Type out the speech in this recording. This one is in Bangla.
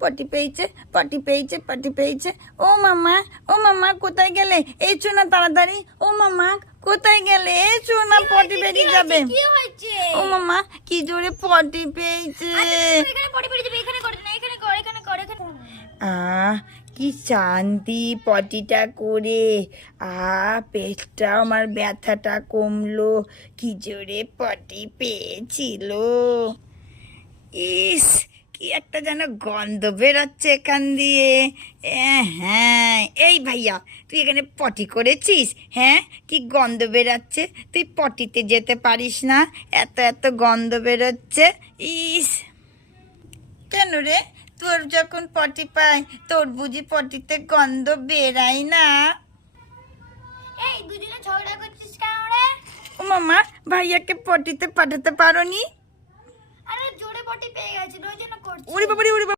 পটি পেয়েছে পটি পেয়েছে পটি পেয়েছে। ও মামা কোথায় গেলে? এসো না তাড়াতাড়ি। ও মামা কোথায় গেলে? এসো না, পটি বেরিয়ে যাবে। কি হয়েছে? ও মামা কি জোরে পটি পেয়েছে। এখানে পটি পড়ে যাবে, এখানে কর না, এখানে কর, এখানে কর, এখানে। কি শান্তি পটিটা করে। পেটটা আমার ব্যথাটা কমলো। কি জোরে পটি পেয়েছিল। ইস, কি একটা যেন গন্ধ বেরোচ্ছে এখান দিয়ে। হ্যাঁ, এই ভাইয়া তুই এখানে পটি করেছিস? হ্যাঁ, কি গন্ধ বেরোচ্ছে। তুই পটিতে যেতে পারিস না, এত এত গন্ধ বেরোচ্ছে। ইস, কেন রে? তোর যখন পটি পায় তোর বুঝি পটিতে গন্ধ বেরায় না? এই দুজনে ঝগড়া করছিস কেন রে? ও মামা, ভাইয়াকে পটিতে পাঠাতে পারোনি? আরে জোরে পটি পেয়ে গেছে, ওই জন্য করছি। ওরে বাবারে, ওরে বাবা।